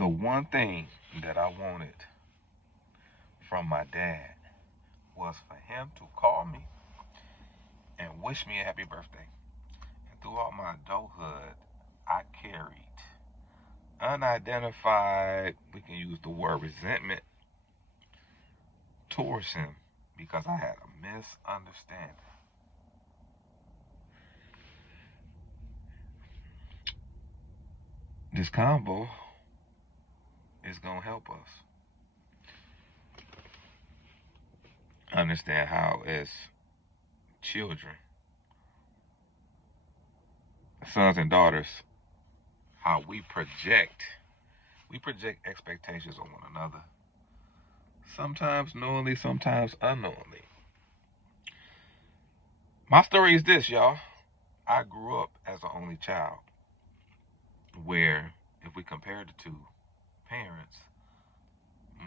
The one thing that I wanted from my dad was for him to call me and wish me a happy birthday. And throughout my adulthood, I carried unidentified, we can use the word resentment, towards him because I had a misunderstanding. This combo is going to help us understand how, as children, sons and daughters, how we project expectations on one another, sometimes knowingly, sometimes unknowingly. My story is this, y'all. I grew up as an only child, where if we compare the two parents,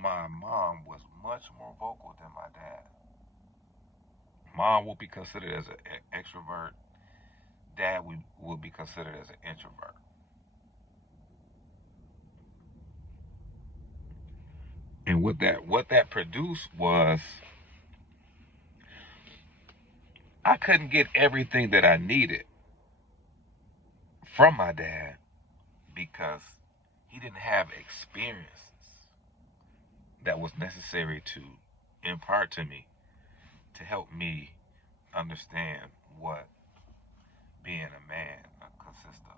my mom was much more vocal than my dad. Mom will be considered as an extrovert. Dad would be considered as an introvert. And what that produced was I couldn't get everything that I needed from my dad because he didn't have experiences that was necessary to impart to me to help me understand what being a man consists of.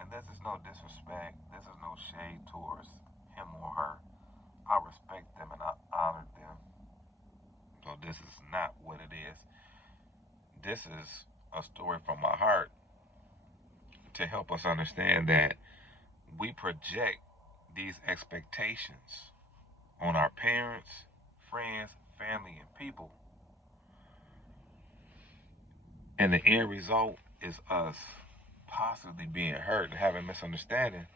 And this is no disrespect. This is no shade towards him or her. I respect them and I honor them. So this is not what it is. This is a story from my heart to help us understand that we project these expectations on our parents, friends, family, and people. And the end result is us possibly being hurt and having misunderstanding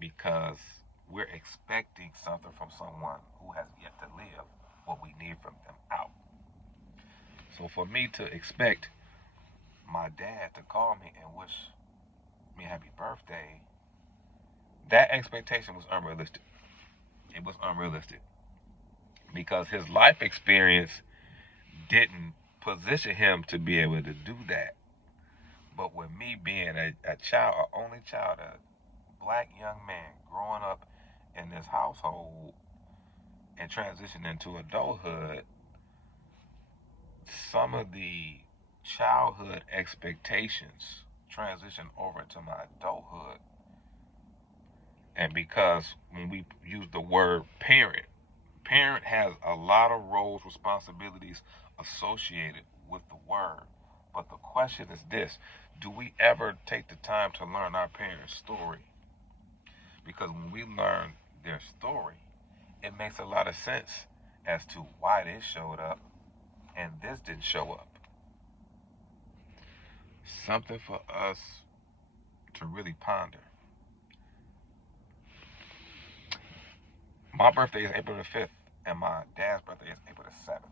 because we're expecting something from someone who has yet to live what we need from them out. So for me to expect my dad to call me and wish me happy birthday, that expectation was unrealistic. It was unrealistic because his life experience didn't position him to be able to do that. But with me being a child, an only child, a black young man growing up in this household and transitioning into adulthood, some of the childhood expectations transition over to my adulthood. And because when we use the word parent, parent has a lot of roles, responsibilities associated with the word. But the question is this: do we ever take the time to learn our parents' story? Because when we learn their story, it makes a lot of sense as to why this showed up and this didn't show up. Something for us to really ponder. My birthday is April the 5th, and my dad's birthday is April the 7th.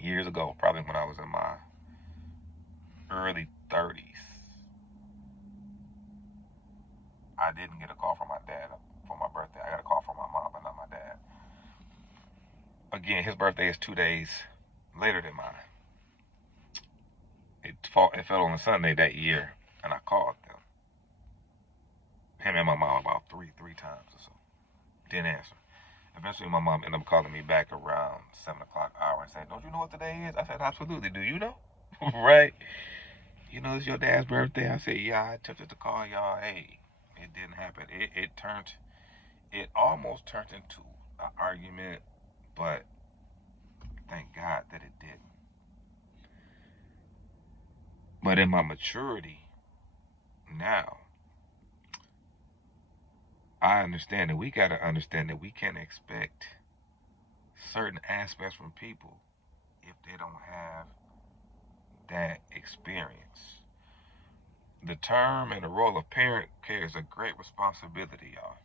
Years ago, probably when I was in my early 30s, I didn't get a call from my dad for my birthday. I got a call from my mom, but not my dad. Again, his birthday is 2 days later than mine. It fell on a Sunday that year, and I called them. Him and my mom about three times or so. Didn't answer. Eventually, my mom ended up calling me back around 7 o'clock hour and saying, "Don't you know what today is?" I said, "Absolutely. Do you know?" Right? You know, it's your dad's birthday. I said, "Yeah, I attempted to call y'all. Hey, it didn't happen. It almost turned into an argument, but thank God that it didn't." But in my maturity now, I understand that we got to understand that we can't expect certain aspects from people if they don't have that experience. The term and the role of parent carries a great responsibility, y'all.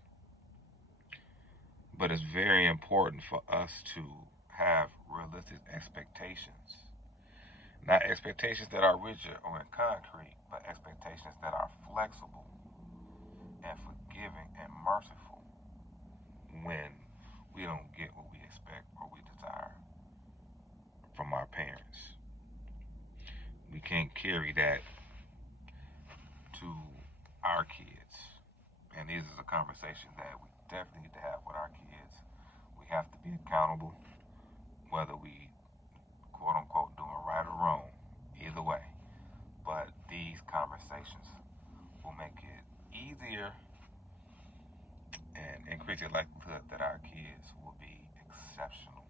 But it's very important for us to have realistic expectations. Not expectations that are rigid or in concrete, but expectations that are flexible and carry that to our kids. And this is a conversation that we definitely need to have with our kids. We have to be accountable, whether we quote unquote doing right or wrong, either way. But these conversations will make it easier and increase the likelihood that our kids will be exceptional